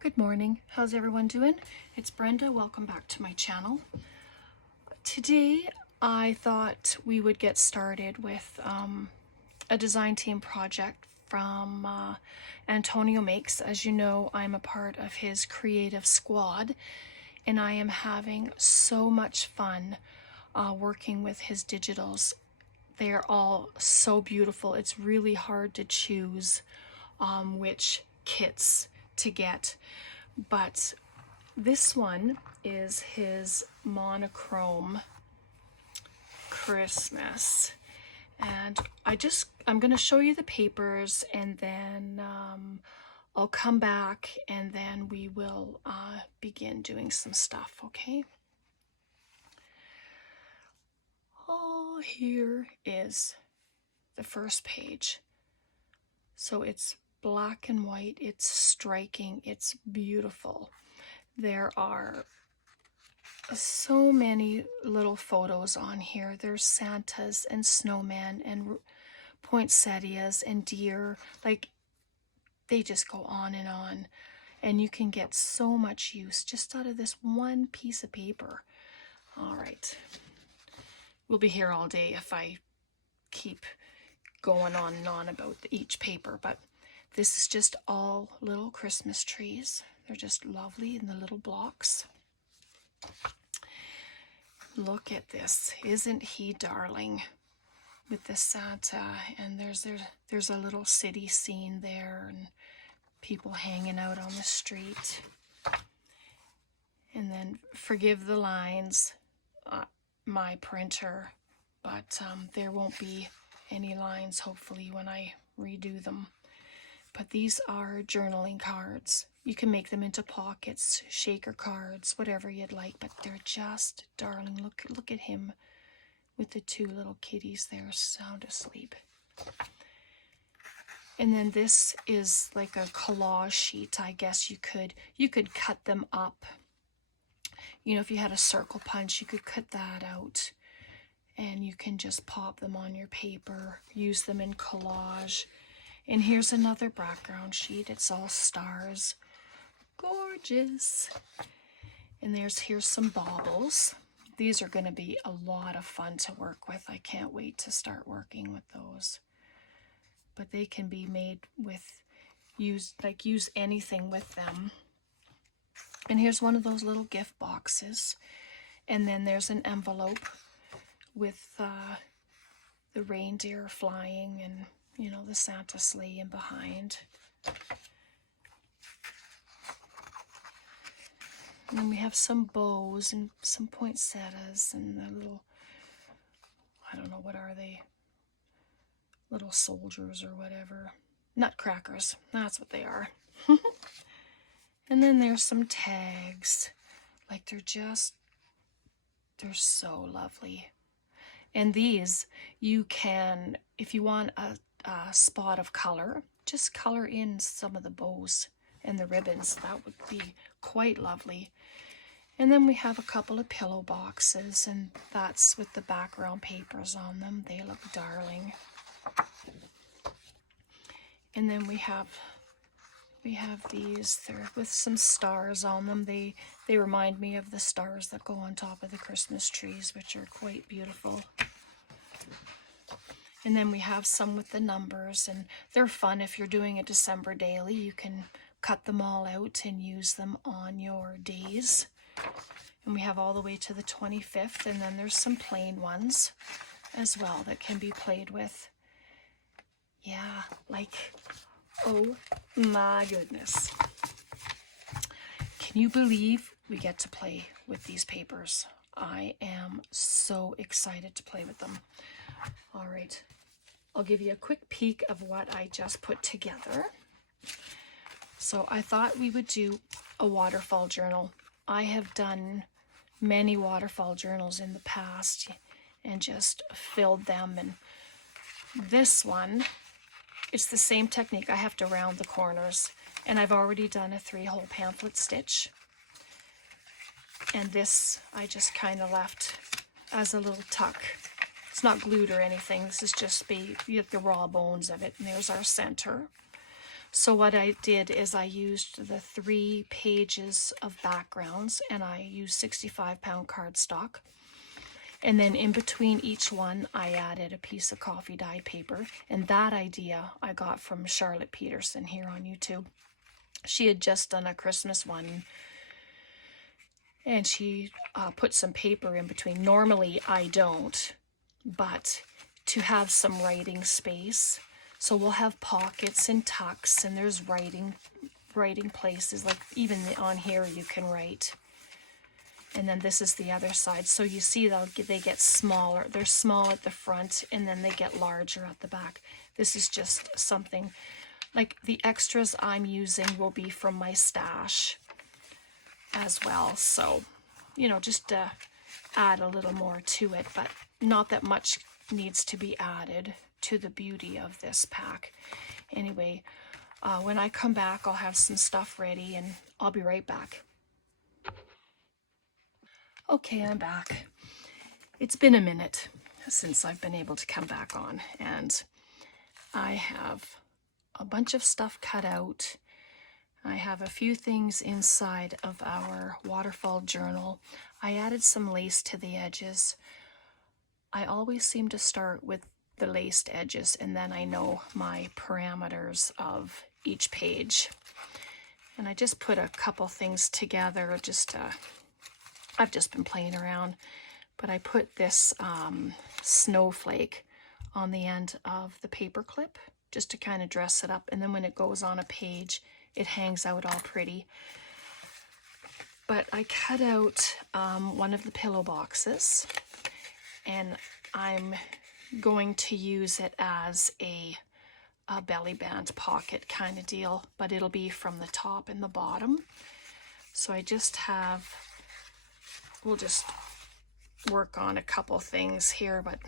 Good morning. How's everyone doing? It's Brenda. Welcome back to my channel. Today I thought we would get started with a design team project from Antonio Makes. As you know, I'm a part of his creative squad and I am having so much fun working with his digitals. They're all so beautiful. It's really hard to choose which kits to get, but this one is his monochrome Christmas, and I'm going to show you the papers, and then I'll come back and then we will begin doing some stuff. Okay, here is the first page. So it's black and white, it's striking, it's beautiful. There are so many little photos on here. There's Santas and snowmen and poinsettias and deer. Like, they just go on. And you can get so much use just out of this one piece of paper. All right. We'll be here all day if I keep going on and on about each paper, but this is just all little Christmas trees. They're just lovely in the little blocks. Look at this. Isn't he darling? With the Santa, and there's a little city scene there and people hanging out on the street. And then forgive the lines, my printer, but there won't be any lines hopefully when I redo them. But these are journaling cards. You can make them into pockets, shaker cards, whatever you'd like, but they're just darling. Look at him with the two little kitties there sound asleep. And then this is like a collage sheet. I guess you could cut them up. You know, if you had a circle punch, you could cut that out and you can just pop them on your paper, use them in collage. And here's another background sheet. It's all stars. Gorgeous. And here's some baubles. These are going to be a lot of fun to work with. I can't wait to start working with those. But they can be made with, use anything with them. And here's one of those little gift boxes. And then there's an envelope with the reindeer flying and, you know, the Santa sleigh in behind. And then we have some bows and some poinsettias and the little, I don't know, what are they? Little soldiers or whatever. Nutcrackers, that's what they are. And then there's some tags. Like, they're so lovely. And these, you can, if you want a spot of color, just color in some of the bows and the ribbons. That would be quite lovely. And then we have a couple of pillow boxes, and that's with the background papers on them. They look darling. And then we have these. They're with some stars on them. They remind me of the stars that go on top of the Christmas trees, which are quite beautiful. And then we have some with the numbers, and they're fun. If you're doing a December daily, you can cut them all out and use them on your days. And we have all the way to the 25th, and then there's some plain ones as well that can be played with. Yeah, like, oh my goodness. Can you believe we get to play with these papers? I am so excited to play with them. All right, I'll give you a quick peek of what I just put together. So I thought we would do a waterfall journal. I have done many waterfall journals in the past and just filled them. And this one, it's the same technique. I have to round the corners. And I've already done a 3-hole pamphlet stitch. And this I just kind of left as a little tuck. It's not glued or anything. This is just you get the raw bones of it. And there's our center. So what I did is I used the 3 pages of backgrounds, and I used 65-pound cardstock. And then in between each one, I added a piece of coffee dye paper. And that idea I got from Charlotte Peterson here on YouTube. She had just done a Christmas one, and she put some paper in between. Normally I don't, but to have some writing space. So we'll have pockets and tucks, and there's writing places, like even on here you can write. And then this is the other side. So you see they get smaller. They're small at the front, and then they get larger at the back. This is just something, like the extras I'm using will be from my stash as well. So, you know, just to add a little more to it, but not that much needs to be added to the beauty of this pack. Anyway, when I come back, I'll have some stuff ready, and I'll be right back. Okay, I'm back. It's been a minute since I've been able to come back on, and I have a bunch of stuff cut out. I have a few things inside of our waterfall journal. I added some lace to the edges. I always seem to start with the laced edges, and then I know my parameters of each page. And I just put a couple things together, I've just been playing around, but I put this snowflake on the end of the paper clip just to kind of dress it up, and then when it goes on a page, it hangs out all pretty. But I cut out one of the pillow boxes, and I'm going to use it as a belly band pocket kind of deal, but it'll be from the top and the bottom. So I just have, we'll just work on a couple things here, but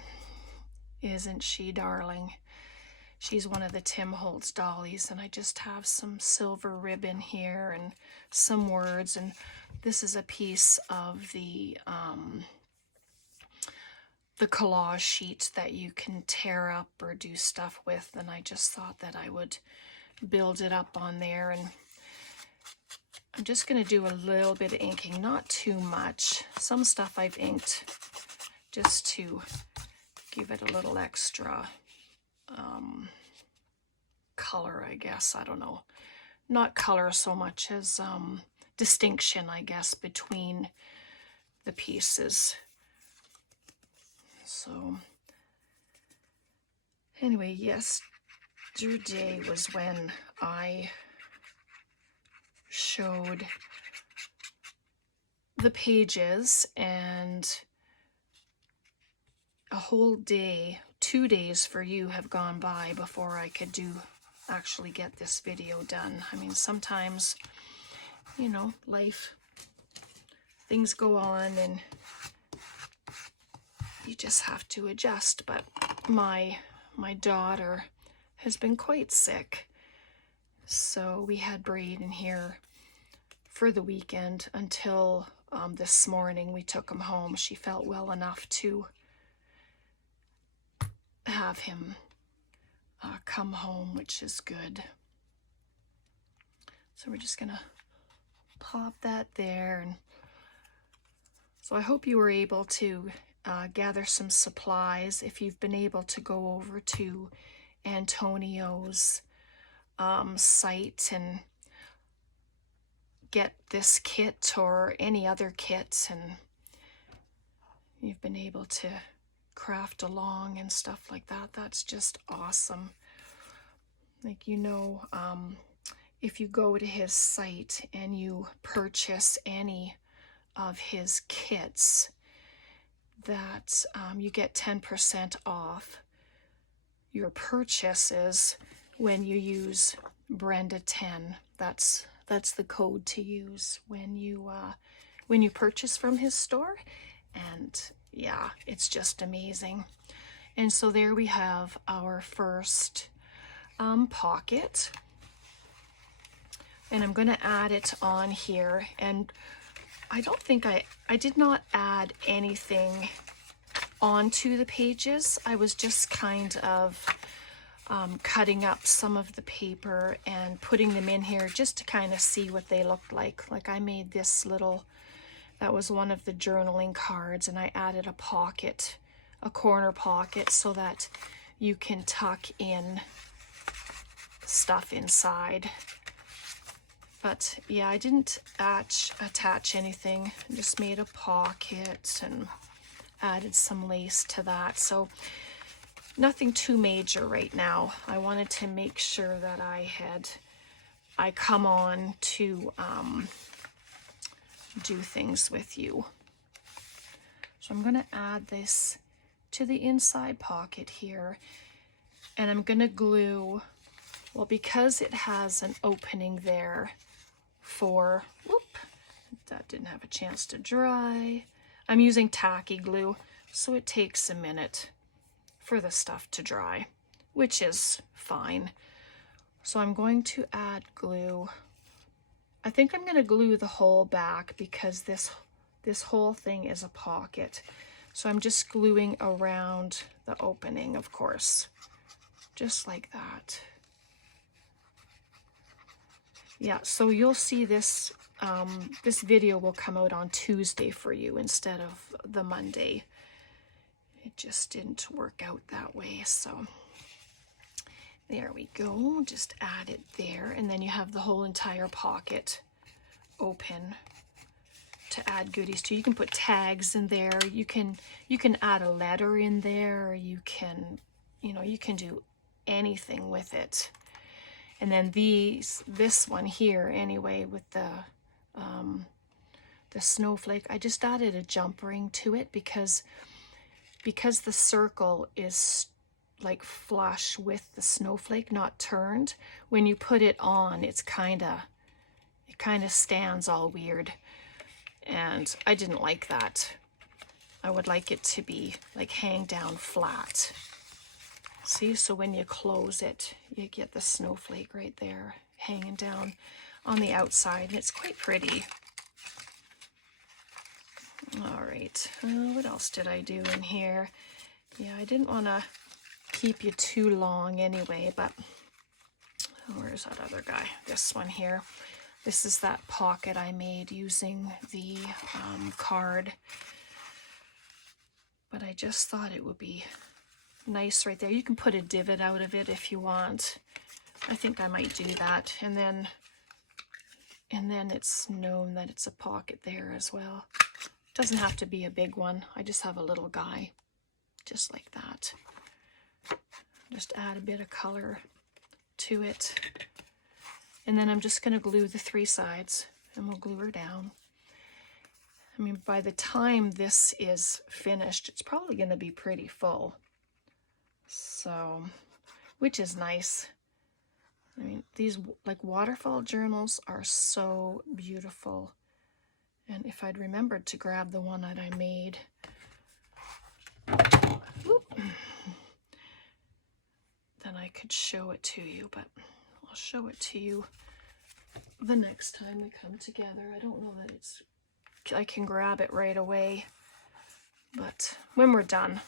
isn't she darling? She's one of the Tim Holtz dollies, and I just have some silver ribbon here and some words, and this is a piece of the collage sheet that you can tear up or do stuff with, and I just thought that I would build it up on there. And I'm just going to do a little bit of inking, not too much. Some stuff I've inked just to give it a little extra color, I guess. I don't know. Not color so much as distinction, I guess, between the pieces. So anyway, yesterday was when I showed the pages, and a whole day, 2 days for you have gone by before I could actually get this video done. I mean, sometimes, you know, life, things go on and you just have to adjust. But my daughter has been quite sick, so we had Braden here for the weekend until this morning. We took him home. She felt well enough to have him come home, which is good. So we're just gonna pop that there. And so I hope you were able to gather some supplies. If you've been able to go over to Antonio's site and get this kit or any other kit, and you've been able to craft along and stuff like that, that's just awesome. Like, you know, if you go to his site and you purchase any of his kits, that you get 10% off your purchases when you use Brenda10. That's the code to use when you purchase from his store. And yeah, it's just amazing. And so there we have our first pocket, and I'm going to add it on here. And I don't think I did not add anything onto the pages. I was just kind of cutting up some of the paper and putting them in here just to kind of see what they looked like. Like I made this little, that was one of the journaling cards, and I added a pocket, a corner pocket, so that you can tuck in stuff inside. But yeah, I didn't attach anything. I just made a pocket and added some lace to that. So nothing too major right now. I wanted to make sure that I come on to do things with you. So I'm going to add this to the inside pocket here, and I'm going to glue, well, because it has an opening there for, whoop, that didn't have a chance to dry. I'm using tacky glue, so it takes a minute for the stuff to dry, which is fine. So I'm going to add glue. I think I'm going to glue the whole back because this whole thing is a pocket. So I'm just gluing around the opening, of course, just like that. Yeah, so you'll see this, this video will come out on Tuesday for you instead of the Monday. It just didn't work out that way, so there we go. Just add it there, and then you have the whole entire pocket open to add goodies to. You can put tags in there. You can add a letter in there. You can, you can do anything with it. And then this one here, anyway, with the snowflake, I just added a jump ring to it because the circle is like flush with the snowflake, not turned. When you put it on, it kind of stands all weird, and I didn't like that. I would like it to be like hang down flat. See, so when you close it, you get the snowflake right there hanging down on the outside, and it's quite pretty. All right, what else did I do in here? Yeah, I didn't want to keep you too long anyway, but where's that other guy? This one here. This is that pocket I made using the card, but I just thought it would be nice right there. You can put a divot out of it if you want. I think I might do that, and then it's known that it's a pocket there as well. Doesn't have to be a big one. I just have a little guy, just like that. Just add a bit of color to it. And then I'm just going to glue the 3 sides, and we'll glue her down. I mean, by the time this is finished, it's probably going to be pretty full. So, which is nice. I mean, these like waterfall journals are so beautiful. And if I'd remembered to grab the one that I made, then I could show it to you, but I'll show it to you the next time we come together. I don't know that I can grab it right away, but when we're done,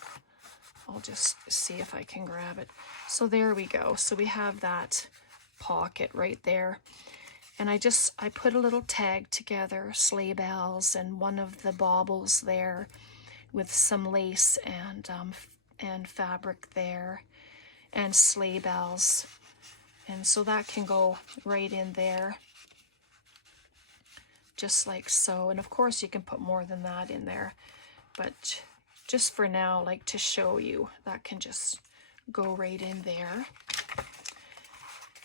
I'll just see if I can grab it. So there we go. So we have that pocket right there. And I put a little tag together, sleigh bells, and one of the baubles there with some lace and fabric there, and sleigh bells. And so that can go right in there, just like so. And of course you can put more than that in there, but just for now, like to show you, that can just go right in there.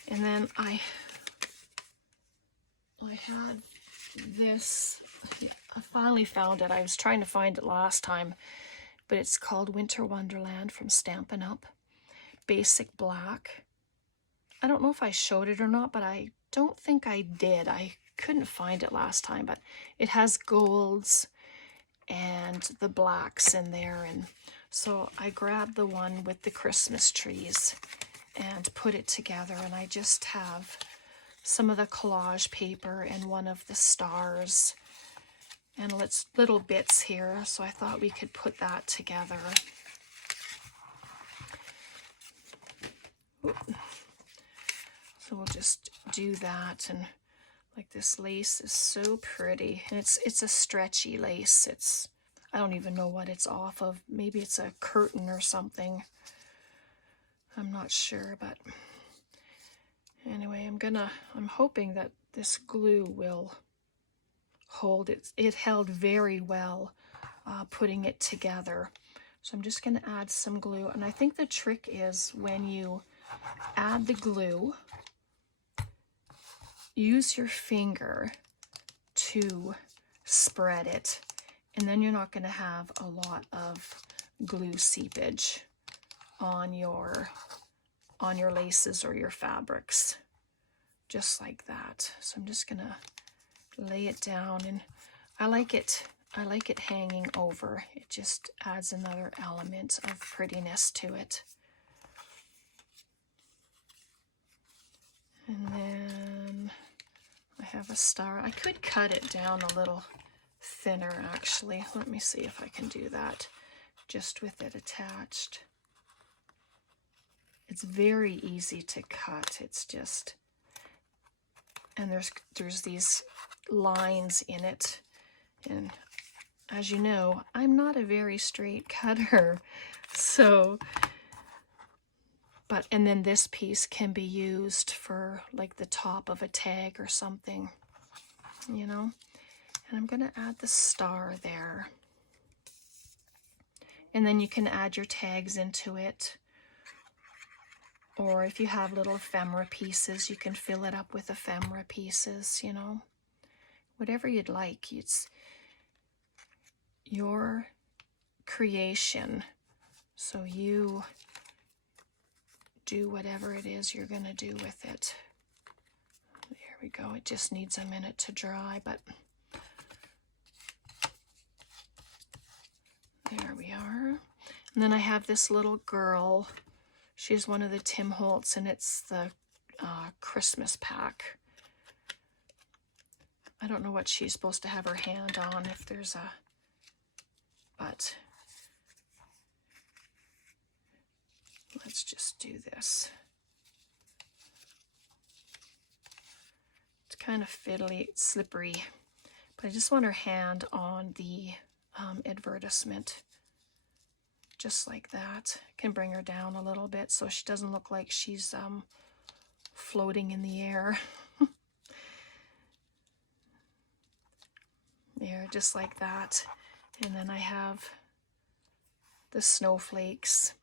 And then I had this, I finally found it. I was trying to find it last time, but it's called Winter Wonderland from Stampin' Up. Basic black. I don't know if I showed it or not, but I don't think I did. I couldn't find it last time, but it has golds and the blacks in there. And so I grabbed the one with the Christmas trees and put it together, and I just have some of the collage paper and one of the stars and little bits here, so I thought we could put that together. So we'll just do that. And like, this lace is so pretty, and it's a stretchy lace. I don't even know what it's off of. Maybe it's a curtain or something. I'm not sure, but anyway, I'm hoping that this glue will hold it. It held very well putting it together. So I'm just going to add some glue, and I think the trick is when you add the glue, use your finger to spread it, and then you're not going to have a lot of glue seepage on your laces or your fabrics, just like that. So I'm just going to lay it down, and I like it hanging over. It just adds another element of prettiness to it. And then I have a star. I could cut it down a little thinner, actually. Let me see if I can do that just with it attached. It's very easy to cut. It's just, and there's these lines in it, and as you know, I'm not a very straight cutter, so, and then this piece can be used for like the top of a tag or something, you know. And I'm going to add the star there, and then you can add your tags into it, or if you have little ephemera pieces, you can fill it up with ephemera pieces, you know, whatever you'd like. It's your creation, so you do whatever it is you're going to do with it. There we go. It just needs a minute to dry, but there we are. And then I have this little girl. She's one of the Tim Holtz, and it's the Christmas pack. I don't know what she's supposed to have her hand on, if there's a, but let's just do this. It's kind of fiddly, slippery, but I just want her hand on the advertisement, just like that. I can bring her down a little bit so she doesn't look like she's floating in the air. There, just like that. And then I have the snowflakes,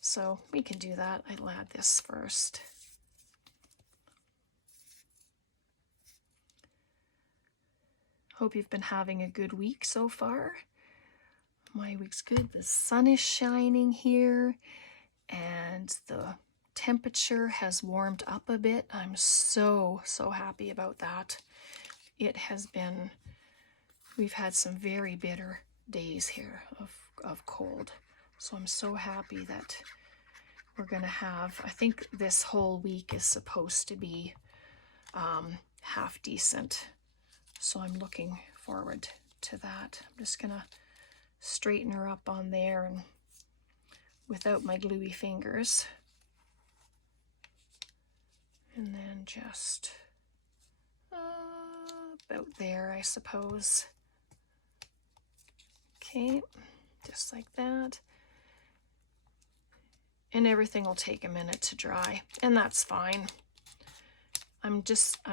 so we can do that. I'll add this first. Hope you've been having a good week so far. My week's good. The sun is shining here, and the temperature has warmed up a bit. I'm so happy about that. It has been, we've had some very bitter days here of cold, so I'm so happy that we're gonna have, I think this whole week is supposed to be half decent, so I'm looking forward to that. I'm just gonna straighten her up on there, and without my gluey fingers, and then just about there, I suppose. Okay, just like that. And everything will take a minute to dry, and that's fine. I'm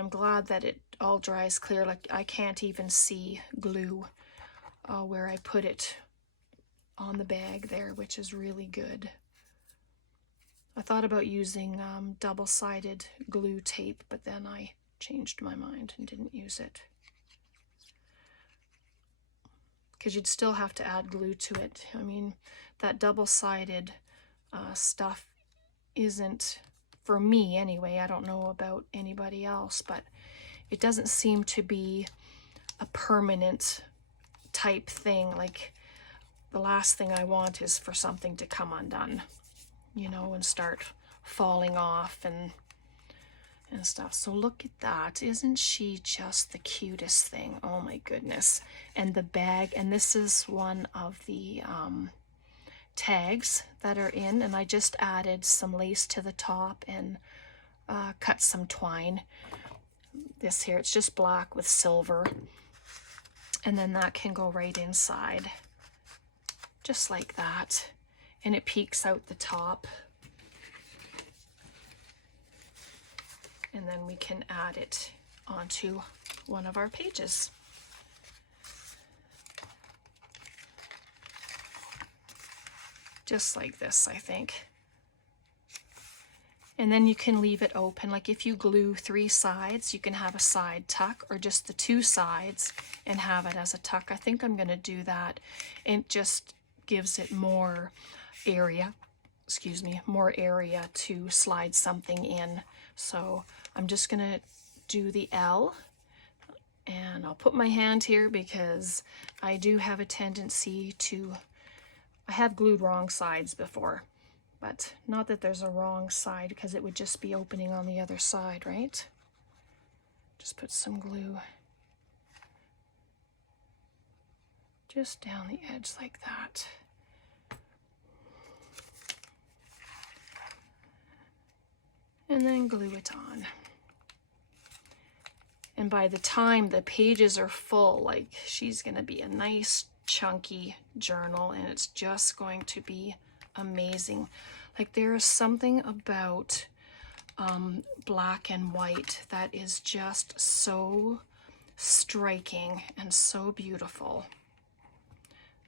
glad that it all dries clear. Like, I can't even see glue where I put it on the bag there, which is really good. I thought about using double-sided glue tape, but then I changed my mind and didn't use it, because you'd still have to add glue to it. I mean, that double-sided stuff isn't, for me anyway, I don't know about anybody else, but it doesn't seem to be a permanent type thing. Like, the last thing I want is for something to come undone, you know, and start falling off and stuff. So look at that. Isn't she just the cutest thing? Oh my goodness. And the bag, and this is one of the tags that are in, and I just added some lace to the top and cut some twine. This here, it's just black with silver, and then that can go right inside, just like that, and it peeks out the top. And then we can add it onto one of our pages. Just like this, I think. And then you can leave it open. Like if you glue 3 sides, you can have a side tuck, or just the 2 sides and have it as a tuck. I think I'm going to do that. It just gives it more area, more area to slide something in. So I'm just going to do the L, and I'll put my hand here because I do have a tendency to, I have glued wrong sides before, but not that there's a wrong side, because it would just be opening on the other side, right? Just put some glue just down the edge like that. And then glue it on. And by the time the pages are full, like, she's going to be a nice chunky journal, and it's just going to be amazing. Like, there is something about black and white that is just so striking and so beautiful.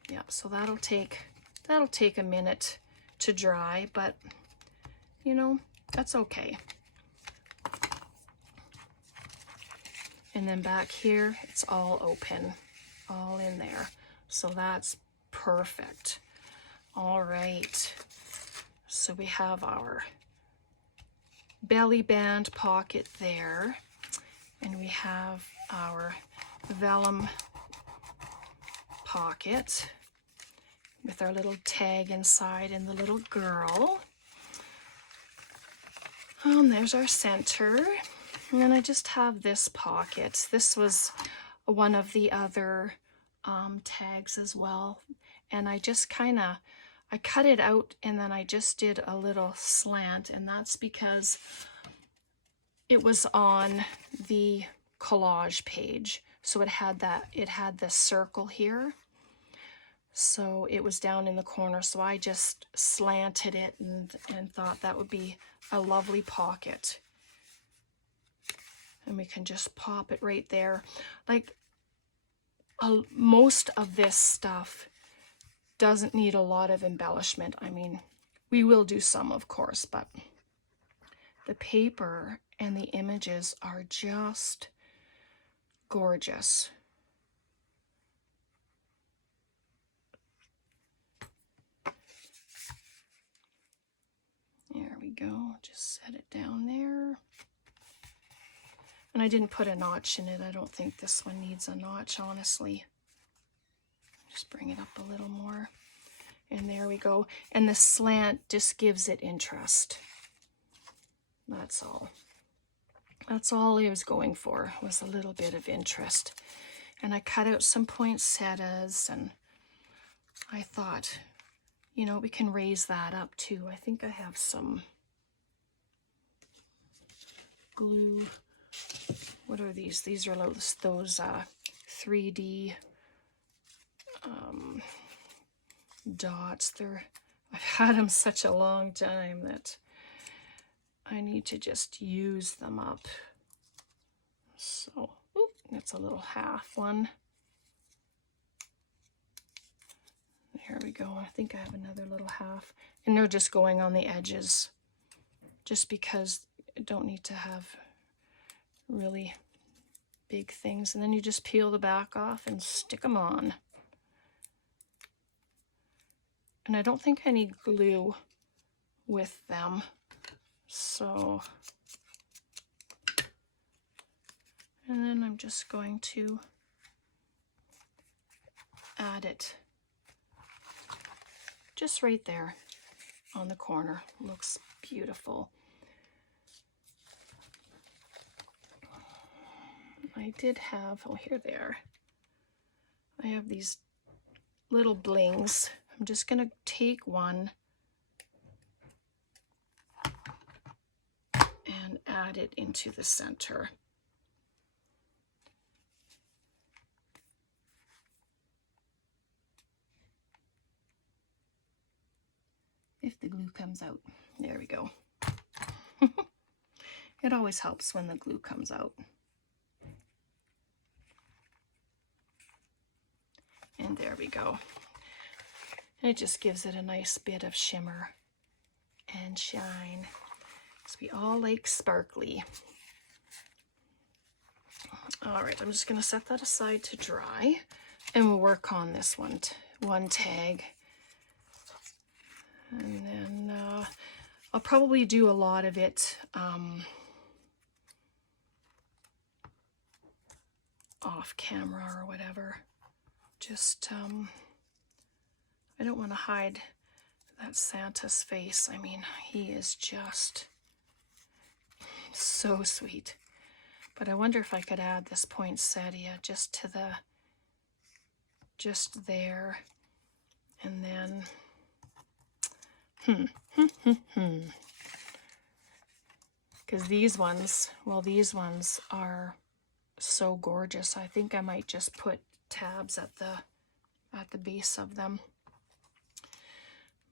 Yeah, so that'll take a minute to dry, but you know, that's okay. And then back here, it's all open, all in there. So that's perfect. All right. So we have our belly band pocket there, and we have our vellum pocket with our little tag inside and the little girl. There's our center. And then I just have this pocket. This was one of the other tags as well. And I just I cut it out, and then I just did a little slant, and that's because it was on the collage page. So it had this circle here. So it was down in the corner. So I just slanted it and thought that would be a lovely pocket. And we can just pop it right there. Like, most of this stuff doesn't need a lot of embellishment. I mean, we will do some, of course, but the paper and the images are just gorgeous. There we go. Just set it down there. And I didn't put a notch in it. I don't think this one needs a notch, honestly. Just bring it up a little more. And there we go. And the slant just gives it interest. That's all. That's all I was going for, was a little bit of interest. And I cut out some poinsettias, and I thought, you know, we can raise that up too. I think I have some glue. What are these? These are those 3D dots. I've had them such a long time that I need to just use them up. So, that's a little half one. There we go. I think I have another little half. And they're just going on the edges, just because I don't need to have really big things. And then you just peel the back off and stick them on. And I don't think I need glue with them. So, and then I'm just going to add it just right there on the corner. Looks beautiful. I did have, oh, here they are. I have these little blings I'm just going to take one and add it into the center. If the glue comes out. There we go. It always helps when the glue comes out. And there we go. And it just gives it a nice bit of shimmer and shine. So we all like sparkly. All right, I'm just going to set that aside to dry, and we'll work on this one tag. And then I'll probably do a lot of it off camera or whatever. Just, I don't want to hide that Santa's face. I mean, he is just so sweet. But I wonder if I could add this poinsettia just to the, just there. And then, because these ones, well, these ones are so gorgeous. I think I might just put tabs at the base of them.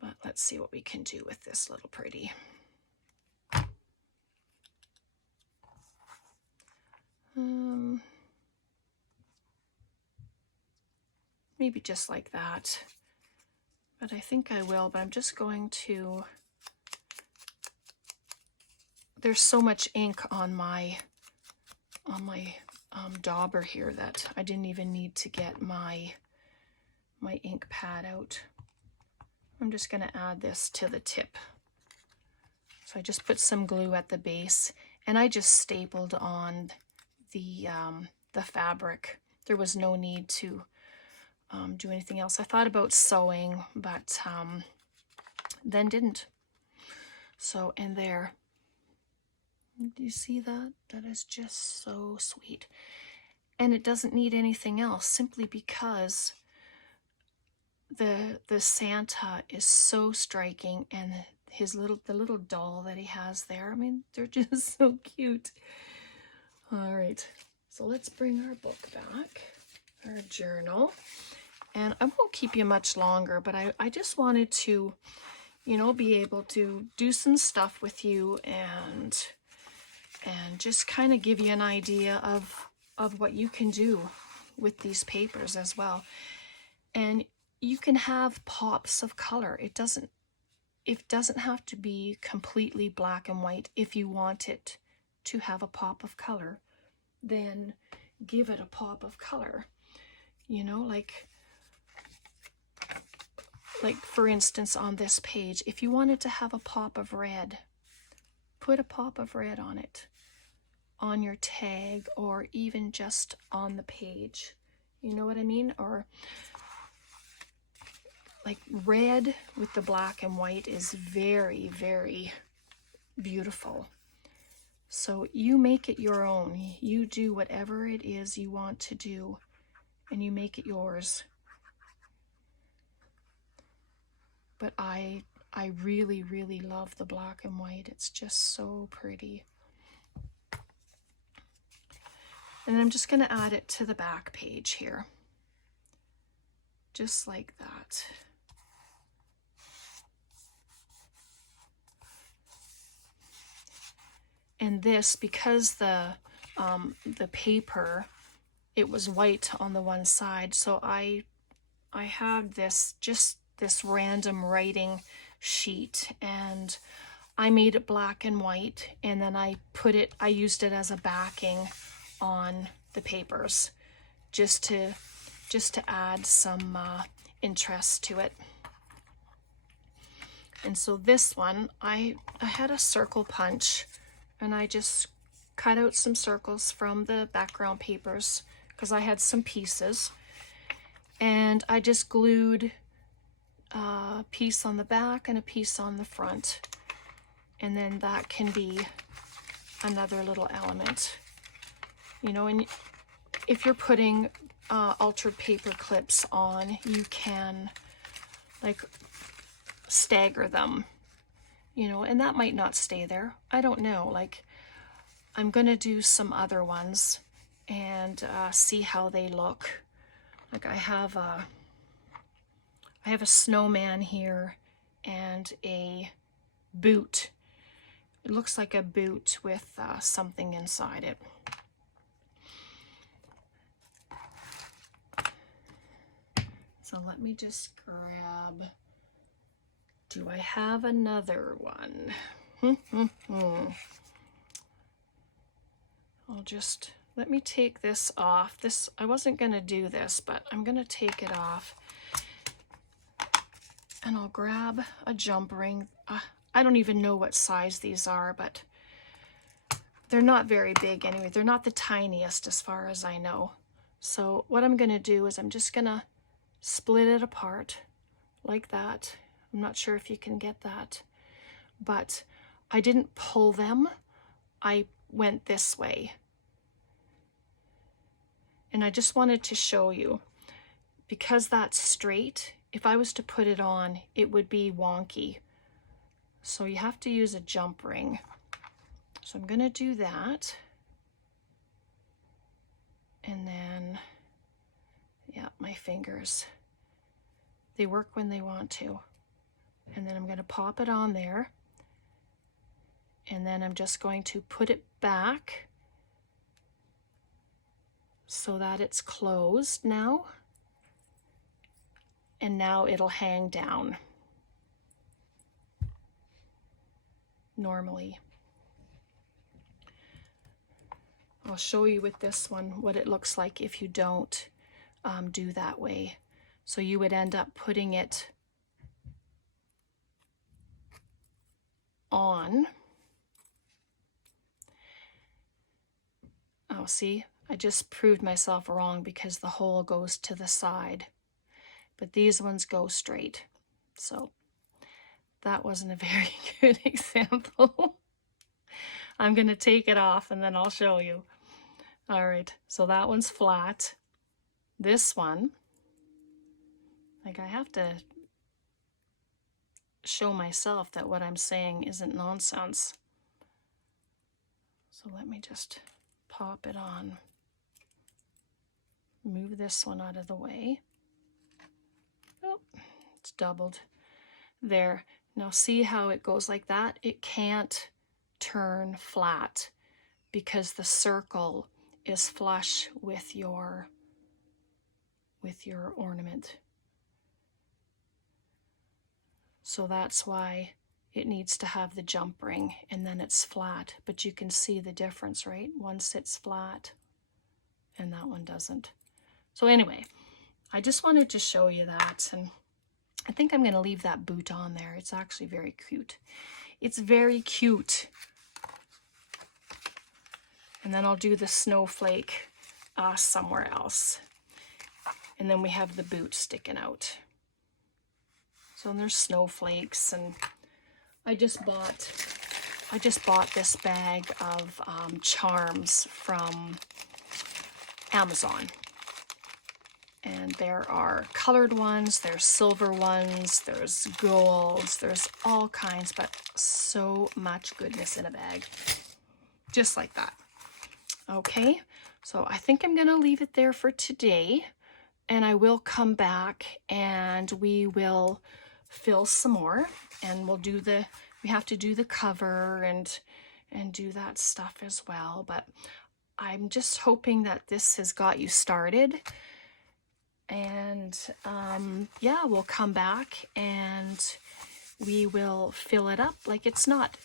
But let's see what we can do with this little pretty. Maybe just like that. But I think I will, but I'm just going to, there's so much ink on my dauber here that I didn't even need to get my ink pad out. I'm just going to add this to the tip. So I just put some glue at the base, and I just stapled on the fabric. There was no need to do anything else. I thought about sewing, but then didn't. So, and there. Do you see that? That is just so sweet. And it doesn't need anything else, simply because the Santa is so striking, and the little doll that he has there, I mean, they're just so cute. All right, so let's bring our book back, our journal. And I won't keep you much longer, but I just wanted to, you know, be able to do some stuff with you and just kind of give you an idea of what you can do with these papers as well. And you can have pops of color. It doesn't have to be completely black and white. If you want it to have a pop of color, then give it a pop of color. You know, like for instance on this page, if you wanted to have a pop of red, put a pop of red on it, on your tag, or even just on the page. You know what I mean? Or like red with the black and white is very, very beautiful. So you make it your own. You do whatever it is you want to do, and you make it yours. But I really, really love the black and white. It's just so pretty. And I'm just going to add it to the back page here. Just like that. And this, because the paper, it was white on the one side, so I have this, just this random writing sheet, and I made it black and white, and then I used it as a backing on the papers, just to add some interest to it. And so this one, I had a circle punch, and I just cut out some circles from the background papers because I had some pieces, and I just glued a piece on the back and a piece on the front, and then that can be another little element, you know. And if you're putting altered paper clips on, you can like stagger them, you know, and that might not stay there. I don't know. Like, I'm going to do some other ones and see how they look. Like I have a snowman here and a boot. It looks like a boot with something inside it. So let me just grab, do I have another one? I'll just, let me take this off. This, I wasn't gonna do this, but I'm gonna take it off. And I'll grab a jump ring. I don't even know what size these are, but they're not very big anyway. They're not the tiniest as far as I know. So what I'm gonna do is I'm just gonna split it apart like that. I'm not sure if you can get that, but I didn't pull them. I went this way. And I just wanted to show you, because that's straight, if I was to put it on, it would be wonky. So you have to use a jump ring. So I'm gonna do that. And then, yeah, my fingers, they work when they want to. And then I'm gonna pop it on there. And then I'm just going to put it back so that it's closed now. And now it'll hang down normally. I'll show you with this one what it looks like if you don't do that way. So you would end up putting it on. Oh, see, I just proved myself wrong because the hole goes to the side, but these ones go straight. So that wasn't a very good example. I'm going to take it off and then I'll show you. All right, so that one's flat. This one, like, I have to show myself that what I'm saying isn't nonsense. So let me just pop it on. Move this one out of the way. Oh, it's doubled. There. Now see how it goes like that? It can't turn flat because the circle is flush with your ornament. So that's why it needs to have the jump ring, and then it's flat. But you can see the difference, right? One sits flat and that one doesn't. So anyway, I just wanted to show you that, and I think I'm going to leave that boot on there. It's actually very cute. It's very cute. And then I'll do the snowflake somewhere else. And then we have the boot sticking out. So there's snowflakes, and I just bought this bag of charms from Amazon. And there are colored ones, there's silver ones, there's golds, there's all kinds, but so much goodness in a bag. Just like that. Okay, so I think I'm gonna leave it there for today, and I will come back and we will fill some more, and we'll do we have to do the cover and do that stuff as well. But I'm just hoping that this has got you started. And yeah, we'll come back and we will fill it up. Like, there's not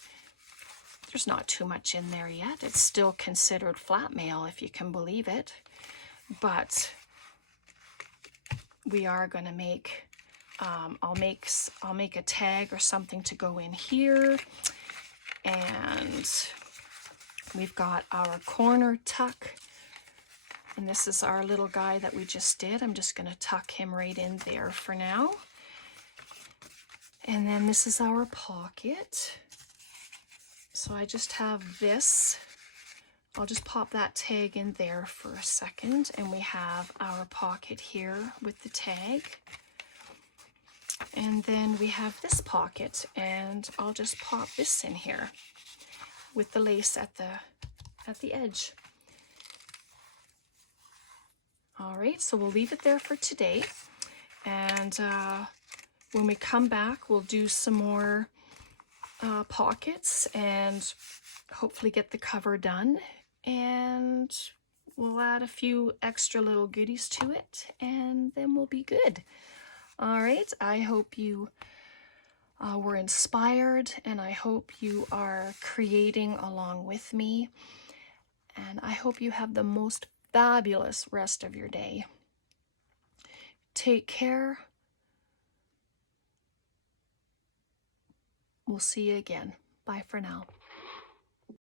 too much in there yet. It's still considered flat mail, if you can believe it. But we are going to make, I'll make a tag or something to go in here. And we've got our corner tuck. And this is our little guy that we just did. I'm just going to tuck him right in there for now. And then this is our pocket. So I just have this. I'll just pop that tag in there for a second. And we have our pocket here with the tag. And then we have this pocket, and I'll just pop this in here with the lace at the edge. All right, so we'll leave it there for today. And when we come back, we'll do some more pockets and hopefully get the cover done. And we'll add a few extra little goodies to it, and then we'll be good. All right, I hope you were inspired, and I hope you are creating along with me. And I hope you have the most fabulous rest of your day. Take care. We'll see you again. Bye for now.